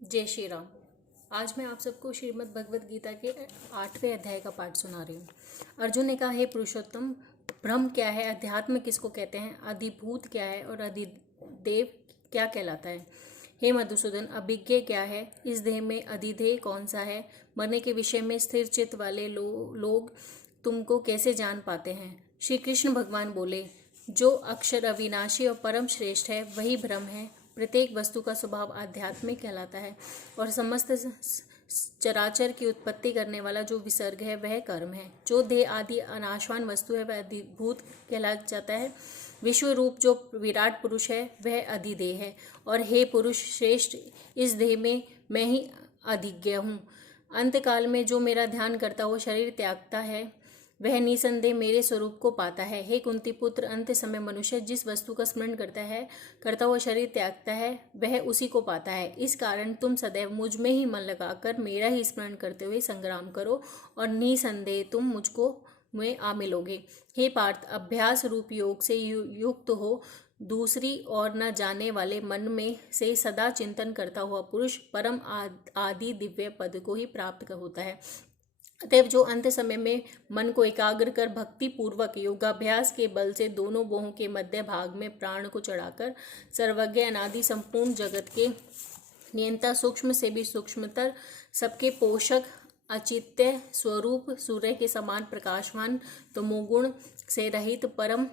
जय श्री राम। आज मैं आप सबको श्रीमद् भगवद गीता के 8वें अध्याय का पाठ सुना रही हूँ। अर्जुन ने कहा, हे पुरुषोत्तम, ब्रह्म क्या है, अध्यात्म किसको कहते हैं, अधिभूत क्या है और अधिदेव क्या कहलाता है। हे मधुसूदन, अभिज्ञ क्या है, इस देह में अधिदेह कौन सा है, मरने के विषय में स्थिर चित्त वाले लोग तुमको कैसे जान पाते हैं। श्री कृष्ण भगवान बोले, जो अक्षर अविनाशी और परम श्रेष्ठ है वही ब्रह्म है। प्रत्येक वस्तु का स्वभाव आध्यात्मिक कहलाता है और समस्त चराचर की उत्पत्ति करने वाला जो विसर्ग है वह कर्म है। जो देह आदि अनाशवान वस्तु है वह अधिभूत कहला जाता है। विश्व रूप जो विराट पुरुष है वह अधिदेह है। और हे पुरुष श्रेष्ठ, इस देह में मैं ही अधिज्ञ हूँ। अंतकाल में जो मेरा ध्यान करता हुआ शरीर त्यागता है वह निसंदेह मेरे स्वरूप को पाता है। हे कुंती पुत्र, अंत समय मनुष्य जिस वस्तु का स्मरण करता हुआ शरीर त्यागता है वह उसी को पाता है। इस कारण तुम सदैव मुझ में ही मन लगाकर मेरा ही स्मरण करते हुए संग्राम करो और निसंदेह तुम मुझको में आ मिलोगे। हे पार्थ, अभ्यास रूप योग से युक्त हो दूसरी और न जाने वाले मन में से सदा चिंतन करता हुआ पुरुष परम आदि दिव्य पद को ही प्राप्त होता है। अतएव जो अंत समय में मन को एकाग्र कर भक्ति पूर्वक योगाभ्यास के बल से दोनों बाहों के मध्य भाग में प्राण को चढ़ाकर सर्वज्ञ अनादि संपूर्ण जगत के नियंता, सूक्ष्म से भी सूक्ष्मतर, सबके पोषक, अचित्य स्वरूप, सूर्य के समान प्रकाशवान, तमोगुण से रहित परम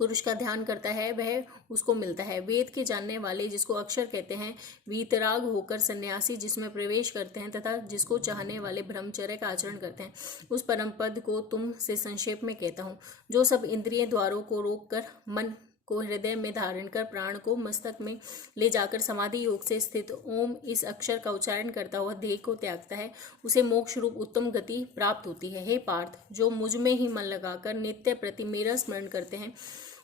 पुरुष का ध्यान करता है वह उसको मिलता है। वेद के जानने वाले जिसको अक्षर कहते हैं, वीतराग होकर सन्यासी जिसमें प्रवेश करते हैं तथा जिसको चाहने वाले ब्रह्मचर्य का आचरण करते हैं, उस परम पद को तुम से संक्षेप में कहता हूँ। जो सब इंद्रिय द्वारों को रोककर मन को हृदय में धारण कर प्राण को मस्तक में ले जाकर समाधि योग से स्थित ओम इस अक्षर का उच्चारण करता हुआ देह को त्यागता है, उसे मोक्ष रूप उत्तम गति प्राप्त होती है। हे पार्थ, जो मुझ में ही मन लगाकर नित्य प्रति मेरा स्मरण करते हैं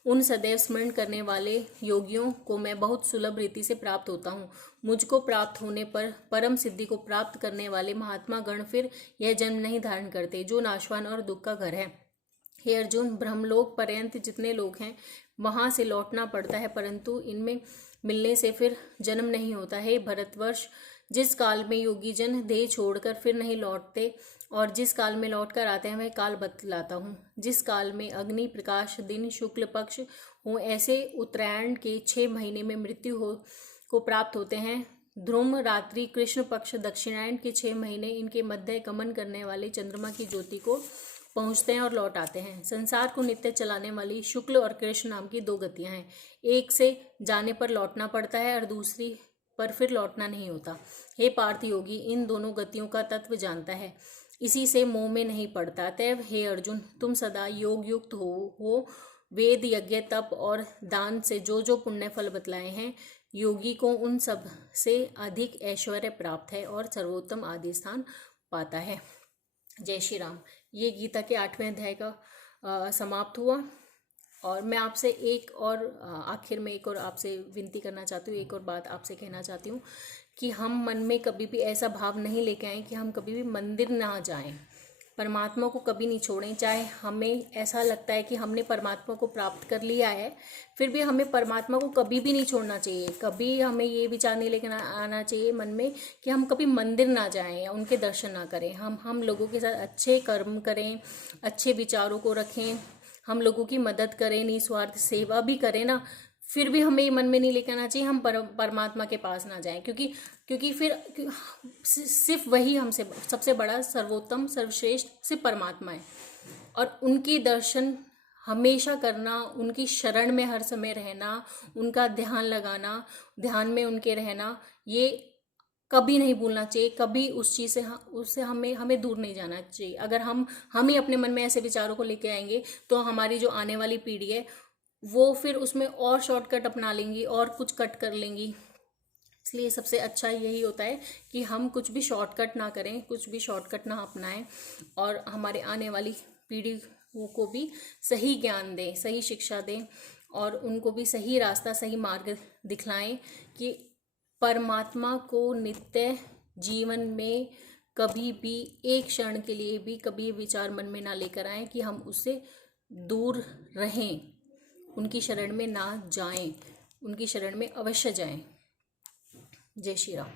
उन सदैव स्मरण करने वाले योगियों को मैं बहुत सुलभ रीति से प्राप्त होता हूँ। मुझको प्राप्त होने पर परम सिद्धि को प्राप्त करने वाले महात्मा गण फिर यह जन्म नहीं धारण करते जो नाशवान और दुख का घर है। हे अर्जुन, ब्रह्मलोक पर्यंत जितने लोग हैं वहां से लौटना पड़ता है, परंतु इनमें मिलने से फिर जन्म नहीं होता है। भरतवर्ष, जिस काल में योगी जन देह छोड़कर फिर नहीं लौटते और जिस काल में लौटकर आते हैं वह काल बतलाता हूँ। जिस काल में अग्नि प्रकाश दिन शुक्ल पक्ष हो, ऐसे उत्तरायण के 6 महीने में मृत्यु को प्राप्त होते हैं। ध्रुम रात्रि कृष्ण पक्ष दक्षिणायन के 6 महीने इनके मध्य गमन करने वाले चंद्रमा की ज्योति को पहुंचते हैं और लौट आते हैं। संसार को नित्य चलाने वाली शुक्ल और कृष्ण नाम की 2 गतियां हैं। एक से जाने पर लौटना पड़ता है और दूसरी पर फिर लौटना नहीं होता। हे पार्थ योगी, इन दोनों गतियों का तत्व जानता है, इसी से मोह में नहीं पड़ता। तैव हे अर्जुन, तुम सदा योग युक्त हो वेद यज्ञ तप और दान से जो पुण्य फल बतलाए हैं, योगी को उन सब से अधिक ऐश्वर्य प्राप्त है और सर्वोत्तम आदि स्थान पाता है। जय श्री राम। ये गीता के 8वें अध्याय का समाप्त हुआ और मैं आपसे एक और आखिर में एक और आपसे विनती करना चाहती हूँ, एक और बात आपसे कहना चाहती हूँ कि हम मन में कभी भी ऐसा भाव नहीं लेके आएँ कि हम कभी भी मंदिर ना जाएं, परमात्मा को कभी नहीं छोड़ें। चाहे हमें ऐसा लगता है कि हमने परमात्मा को प्राप्त कर लिया है, फिर भी हमें परमात्मा को कभी भी नहीं छोड़ना चाहिए। कभी हमें ये विचार नहीं लेकर आना चाहिए मन में कि हम कभी मंदिर ना जाएं या उनके दर्शन ना करें। हम लोगों के साथ अच्छे कर्म करें, अच्छे विचारों को रखें, हम लोगों की मदद करें, निस्वार्थ सेवा भी करें ना, फिर भी हमें मन में नहीं लेकर आना चाहिए हम परमात्मा के पास ना जाएं, क्योंकि फिर सिर्फ वही हमसे सबसे बड़ा सर्वोत्तम सर्वश्रेष्ठ सिर्फ परमात्मा है। और उनकी दर्शन हमेशा करना, उनकी शरण में हर समय रहना, उनका ध्यान लगाना, ध्यान में उनके रहना, ये कभी नहीं भूलना चाहिए। कभी उस चीज़ से उससे हमें दूर नहीं जाना चाहिए। अगर हम ही अपने मन में ऐसे विचारों को लेके आएंगे तो हमारी जो आने वाली पीढ़ी है वो फिर उसमें और शॉर्टकट अपना लेंगी और कुछ कट कर लेंगी। इसलिए सबसे अच्छा यही होता है कि हम कुछ भी शॉर्टकट ना करें, कुछ भी शॉर्टकट ना अपनाएं और हमारे आने वाली पीढ़ी को भी सही ज्ञान दें, सही शिक्षा दें और उनको भी सही रास्ता, सही मार्ग दिखलाएं कि परमात्मा को नित्य जीवन में कभी भी एक क्षण के लिए भी कभी विचार मन में ना लेकर आएं कि हम उससे दूर रहें, उनकी शरण में ना जाएं, उनकी शरण में अवश्य जाएं। जय श्री राम।